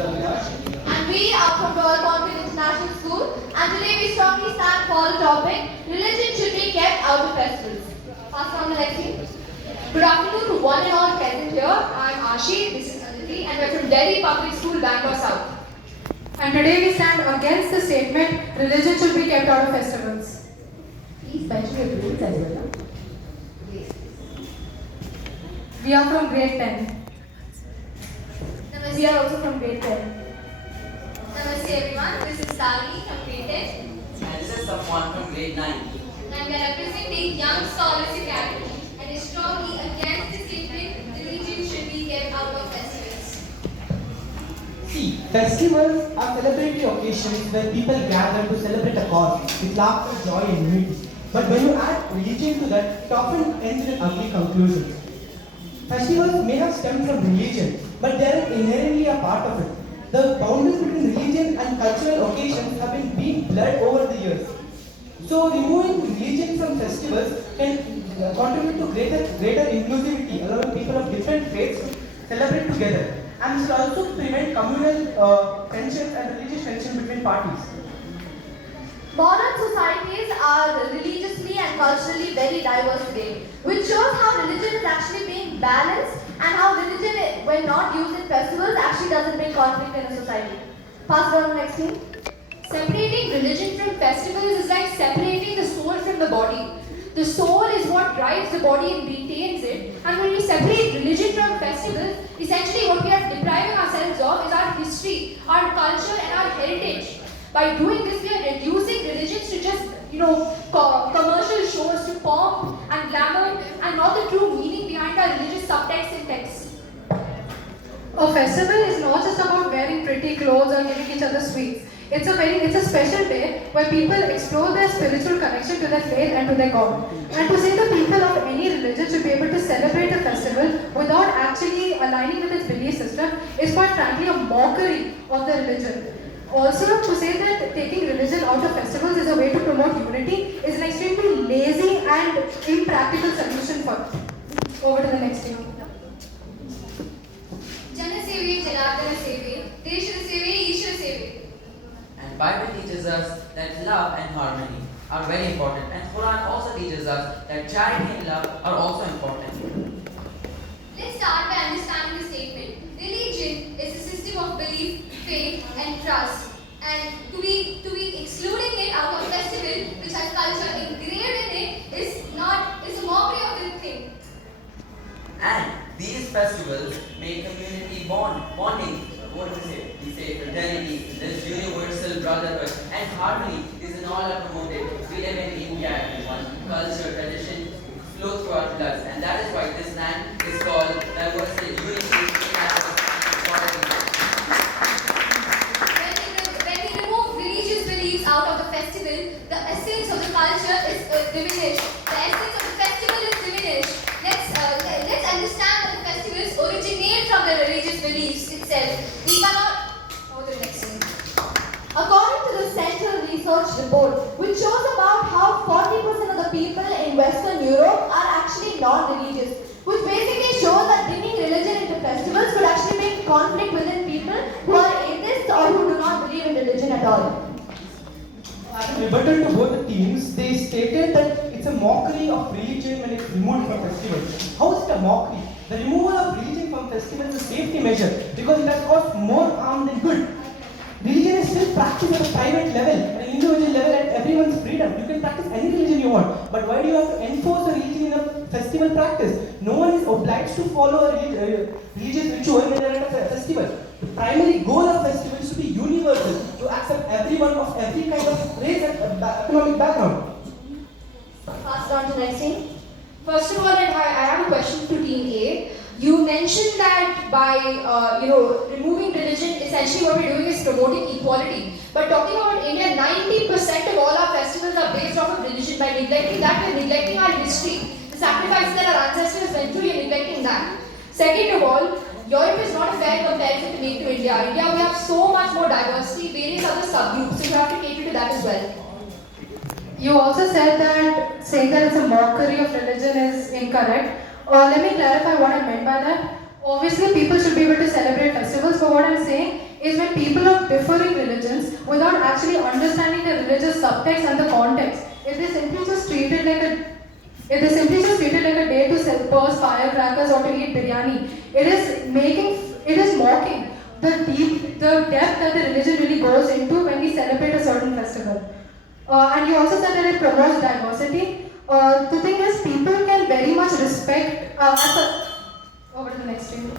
And we are from Royal Convent International School, and today we strongly stand for the topic, religion should be kept out of festivals. Pass on the next thing. Good afternoon to one and all present here. I am Ashi, this is Aditi, and we are from Delhi Public School, Bangalore South. And today we stand against the statement, religion should be kept out of festivals. Please mention your grades as well. Yes. We are from grade 10. We are also from grade 10. Namaste everyone, this is Sally from grade 10. And this is safwan from grade 9. And we are representing Young Scholars Academy and is strongly against the statement, religion should be kept out of festivals. See, festivals are celebratory occasions where people gather to celebrate a cause with laughter, joy, and unity. But when you add religion to that, it often ends in ugly conclusions. Festivals may have stemmed from religion, but they are inherently a part of it. The boundaries between religion and cultural occasions have been being blurred over the years. So, removing religion from festivals can contribute to greater inclusivity, allowing people of different faiths to celebrate together. And this will also prevent communal tensions and religious tension between parties. Modern societies are religiously and culturally very diverse today, which shows how religion is actually being balanced and how religion, when not used in festivals, actually doesn't bring conflict in a society. Pass it on to the next thing. Separating religion from festivals is like separating the soul from the body. The soul is what drives the body and maintains it. And when we separate religion from festivals, essentially what we are depriving ourselves of is our history, our culture, and our heritage. By doing this, we are reducing religions to just, commercial shows, to pomp and glamour, and not the true meaning behind our religious subtext and text. A festival is not just about wearing pretty clothes or giving each other sweets. It's a special day where people explore their spiritual connection to their faith and to their God. And to say the people of any religion should be able to celebrate a festival without actually aligning with its belief system is quite frankly a mockery of the religion. Also, to say that taking religion out of festivals is a way to promote unity is an extremely lazy and impractical solution for it. Over to the next thing. Jana Sevi, Janardana Sevi, Deshana Sevi, Ishvara Sevi. And Bible teaches us that love and harmony are very important. And Quran also teaches us that charity and love are also important. Let's start by understanding the statement. Religion is a system of belief, faith, and trust. And to be excluding it out of festival, which has culture engraved in it, is a mockery of the thing. And these festivals make community bonding. What do we say? We say fraternity, this universal brotherhood, and harmony is in all are promoted. We live in India, everyone. Culture, tradition flow through our bloods, and that is why this land is called diversity, unity, and equality. When we remove religious beliefs out of the festival, the essence of the culture is diminished. The essence of the festival is diminished. Let's understand that the festivals originate from the religious beliefs itself. We cannot. Go to the next one. According to the Central Research Report, which shows about how 40% of the people in Western Europe are actually non-religious, which basically shows that bringing religion into festivals could actually make conflict within people who are atheists or who do not believe in religion at all. As a rebuttal to both the teams, they stated that it's a mockery of religion when it's removed from festivals. How is it a mockery? The removal of religion from festivals is a safety measure because it has caused more harm than good. Religion is still practiced at a private level, at an individual level, at everyone's freedom. You can practice any religion you want, but why do you have to enforce a religion in a festival practice? No one is obliged to follow a religious ritual when they're at a festival. The primary goal of festivals should be universal, to accept everyone of every kind of race and economic background. Pass on to the next thing. First of all, I have a question to Team A. You mentioned that by removing religion, essentially what we're doing is promoting equality. But talking about India, 90% of all our festivals are based off of religion. By neglecting that, we're neglecting our history. The sacrifices that our ancestors went through, we're neglecting that. Second of all, Europe is not a fair comparison to make to India. India, we have so much more diversity, various other subgroups, so we have to cater to that as well. You also said that saying that it's a mockery of religion is incorrect. Let me clarify what I meant by that. Obviously, people should be able to celebrate festivals, but what I'm saying is when people of differing religions, without actually understanding the religious subtext and the context, if they simply just treat it like a day to sell pearls, firecrackers, or to eat biryani, it is mocking the depth that the religion really goes into when we celebrate a certain festival. And you also said that it promotes diversity. The thing is, people can very much respect. Over to the next thing.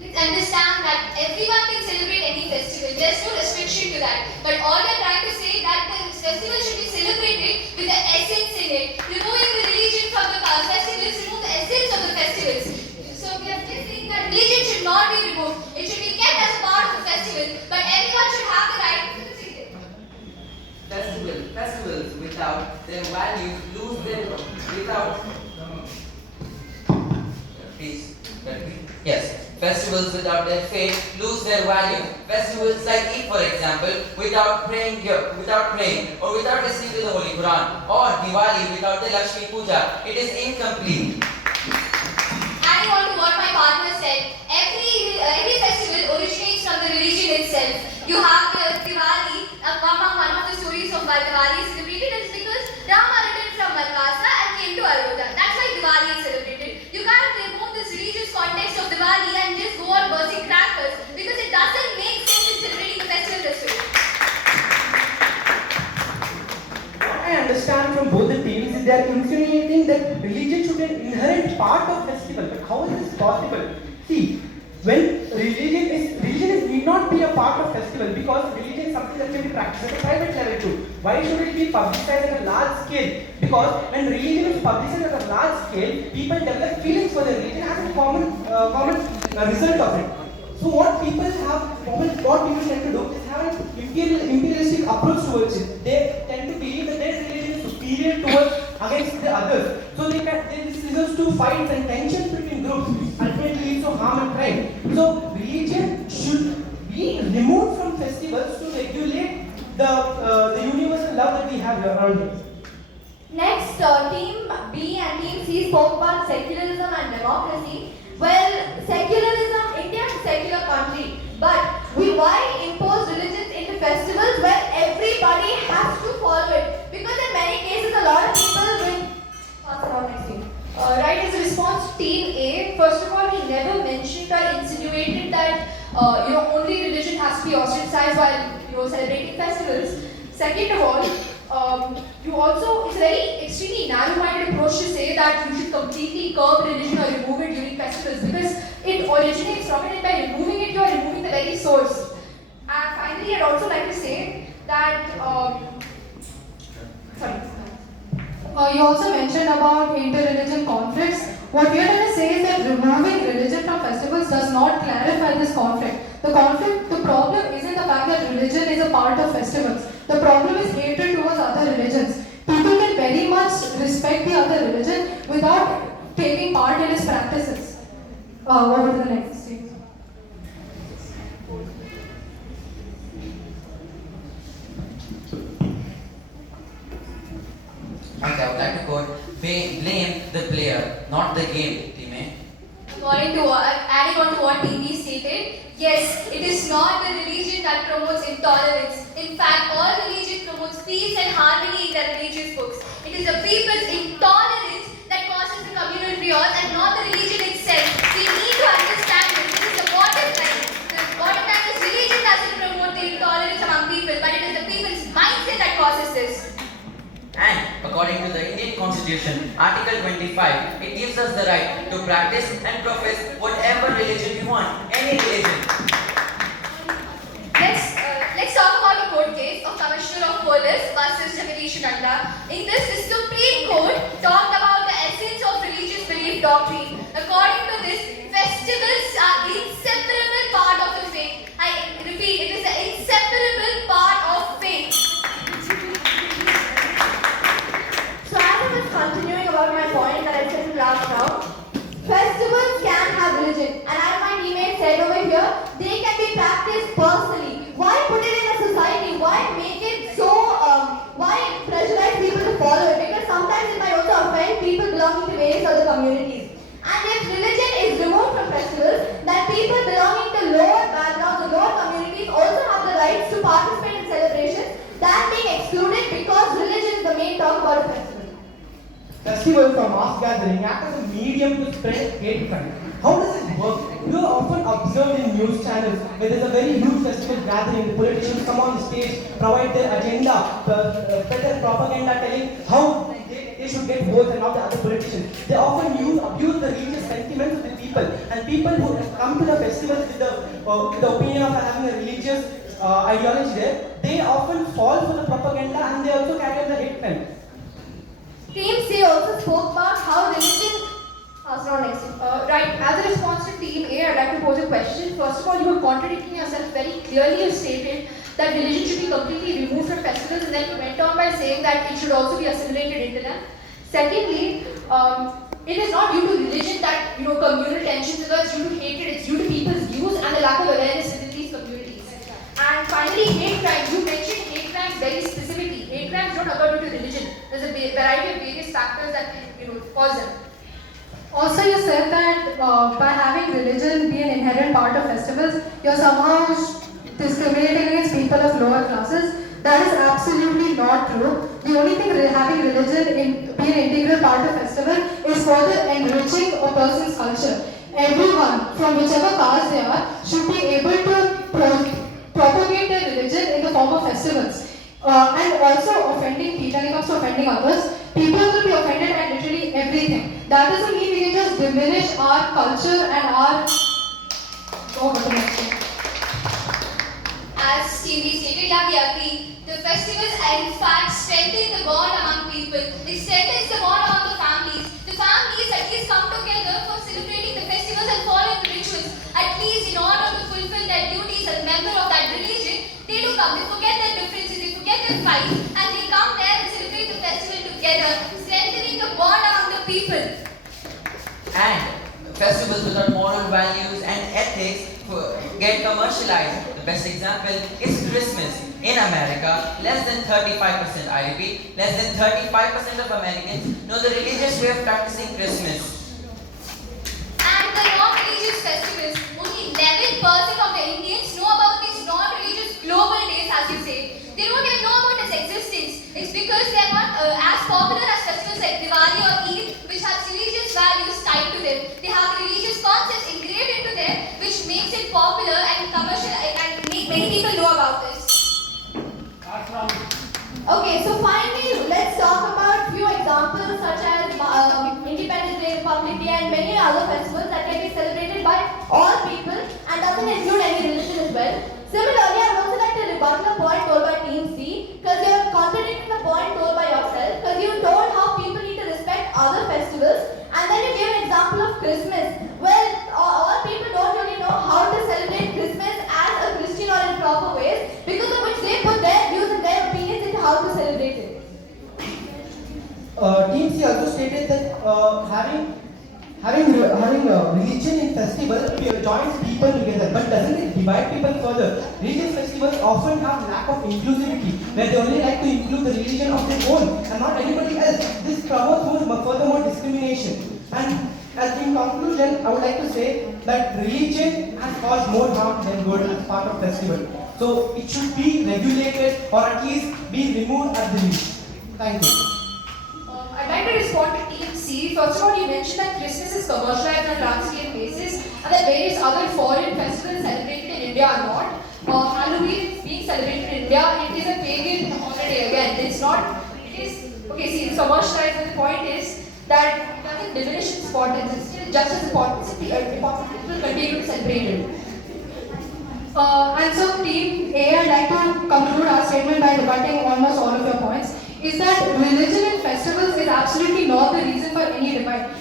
Let's understand that everyone can celebrate any festival. There's no restriction to that. But all we're trying to say that the festival should be celebrated with the essence in it. Removing the religion from the festivals, remove the essence of the festivals. So we are just saying that religion should not be removed. It should be kept as a part of the festival. But everyone should have the right to celebrate it. Festivals without their values lose their please. Yes. Festivals without their faith lose their value. Festivals like Eid, for example, without praying, or without listening to the Holy Quran, or Diwali without the Lakshmi Puja, it is incomplete. Adding on to what my partner said, every festival originates from the religion itself. You have the Diwali, one of the stories of Diwali is celebrated is because Rama returned from Vanvasa and came to Ayodhya. That's why Diwali is celebrated. You can't remove this religious context of Diwali and just go on bursting crackers because it doesn't make sense in celebrating the festival this way. What I understand from both the teams is they are insinuating that religion should be an inherent part of festival. But how is this possible? See, when religion need not be a part of festival because religion is something that can be practiced at a private level too. Why should it be publicized at a large scale? Because when religion is publicized at a large scale, people develop feelings for their religion as a common result of it. So what people tend to do is have an imperialistic approach towards it. They tend to believe that their religion is superior against the others. So this results to fights and tensions between groups, ultimately leads to harm and crime. So religion should be removed from festivals to regulate the universal love that we have around us. Next, Team B and Team C spoke about secularism and democracy. Well, India is a secular country, but why impose religions into festivals where everybody has to follow it? Because in many cases, a lot of people will. Next team. Right, as a response to Team A, first of all, he never mentioned or insinuated that only religion has to be ostracized while celebrating festivals. Second of all, it's a very extremely narrow-minded approach to say that you should completely curb religion or remove it during festivals because it originates from it, and by removing it, you are removing the very source. And finally, I'd also like to say that You also mentioned about inter-religion conflicts. What we are trying to say is that removing religion from festivals does not clarify this conflict. The problem isn't the fact that religion is a part of festivals. The problem is hatred towards other religions. People can very much respect the other religion without taking part in its practices. Over to the next thing. Okay, I would like to quote, blame the player, not the game, team A. Adding on to what Team B stated, yes, it is not the religion that promotes intolerance. In fact, all religion promotes peace and harmony in their religious books. It is the people's intolerance that causes the communal chaos and not the religion itself. We need to understand this. This is the bottom line. The bottom line is religion doesn't promote the intolerance among people, but it is the people's mindset that causes this. And according to the Indian Constitution, Article 25, it gives us the right to practice and profess whatever religion we want, any religion. Let's talk about the court case of Commissioner of Police versus Jagadish Nanda. In this, the Supreme Court talked about the essence of religious belief doctrine. According to this, festivals are inseparable part of the faith. I repeat, it is an inseparable part of faith. So as I was continuing about my point that I said in last round, festivals can have religion, and as my teammate said over here, they can be practiced personally. Why put it in a society? Why make it so? Why pressurize people to follow it? Because sometimes it might also offend people belonging to various other communities. And if religion is removed from festivals, then people belonging to lower festivals or mass gathering act as a medium to spread hate crime. How does it work? You are often observed in news channels where there's a very huge festival gathering, the politicians come on the stage, provide their agenda, spread their propaganda telling how they should get votes and not the other politicians. They often abuse the religious sentiments of the people, and people who come to the festivals with the opinion of having a religious ideology there, they often fall for the propaganda and they also carry out the hate crime. Team C also spoke about how religion. Next. Right, as a response to Team A, I'd like to pose a question. First of all, you were contradicting yourself very clearly. You stated that religion should be completely removed from festivals, and then you went on by saying that it should also be assimilated into them. Secondly, it is not due to religion that communal tensions occur. It's due to hatred. It's due to people's views and the lack of awareness within these communities. And finally, hate crimes. You mentioned hate crimes very specifically. Hate crimes don't occur due to religion. There's a variety of various factors that cause them. Also, you said that by having religion be an inherent part of festivals, you're somehow discriminating against people of lower classes. That is absolutely not true. The only thing having religion be an integral part of festival is for the enriching a person's culture. Everyone, from whichever caste they are, should be able to propagate their religion in the form of festivals. And also offending people, when it comes to offending others, people will be offended at literally everything. That doesn't mean we can just diminish our culture and our... As Stevie stated, yeah, we agree. The festivals in fact strengthen the bond among people. It strengthens the bond among the families. The families at least come together for celebrating the festivals and following the rituals. At least in order to fulfill their duties as a member of that religion, they do come. They forget their differences, they forget their fights, and they come there and celebrate the festival together, strengthening the bond among the people. And festivals without moral values and ethics get commercialized. The best example is Christmas. In America, less than 35%, I repeat, less than 35% of Americans know the religious way of practicing Christmas. And the non-religious festivals, only 11% of the Indians know about these non-religious global days, as you say. They don't even know about its existence. It's because they are not as popular as festivals like Diwali or Eid, which have religious values tied to them. They have religious concepts engraved into them, which makes it popular and commercial, and many people know about this. Okay, so finally, let's talk about few examples such as Independence Day, Republic Day, and many other festivals that can be celebrated by all people and doesn't include any religion as well. Similarly, I would also like to rebuttal a point told by Team C, because you're contradicting the point told by yourself, because you told how people need to respect other festivals, and then you gave an example of Christmas. Well, all people don't really know how to celebrate Christmas as a Christian or in proper ways, because of which they put their views and their opinions into how to celebrate it. Team C also stated that having religion in festival joins people together, but doesn't it divide people further? Religious festivals often have lack of inclusivity, where they only like to include the religion of their own and not anybody else. This promotes furthermore discrimination. And as in conclusion, I would like to say that religion has caused more harm than good as part of festival. So it should be regulated or at least be removed at the least. Thank you. I'd like to respond to Team C. First of all, you mentioned that Christmas is commercialized on a transient basis and that various other foreign festivals celebrated in India are not. Halloween is being celebrated in India. It is a pagan holiday again. It's not, it is, okay, see, it's commercialized, but the point is that it doesn't diminish its importance. It's still just as important. People continue to celebrate it. And so Team A, I'd like to conclude our statement by rebutting almost all of your points, is that religion in festivals is absolutely not the reason for any divide.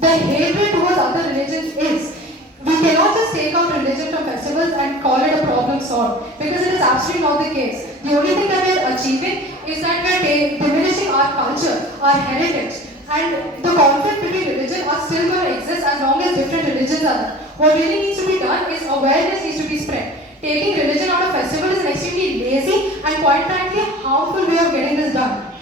The hatred towards other religions is. We cannot just take out religion from festivals and call it a problem solved, because it is absolutely not the case. The only thing that we are achieving is that we are diminishing our culture, our heritage, and the conflict between religion are still going to exist as long as different religions are there. What really needs to be done is awareness needs to be spread. Taking religion out of festival is an extremely lazy and quite frankly harmful way of getting this done.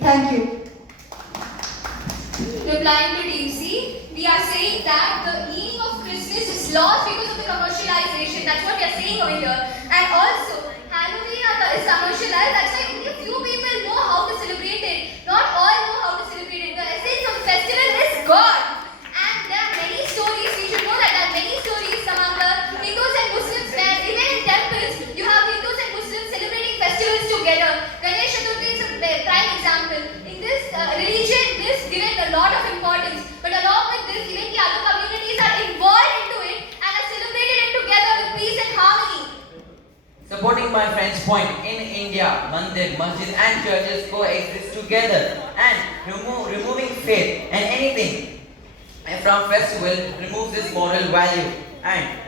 Thank you. Replying to Team C, we are saying that the meaning of Christmas is lost because of the commercialization. That's what we are saying over here. And also, Halloween is commercialized. That's why only a few people know how to celebrate it. Not all know how to celebrate it. The essence of my friend's point, in India, mandir, masjid and churches coexist together, and removing faith and anything from festival removes this moral value. And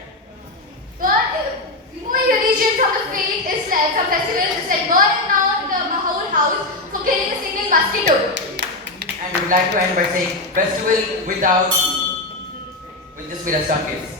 Removing religion from the faith is like, from festivals is like burning down the whole house for killing a single mosquito. we would like to end by saying festival with just with a stuck kids.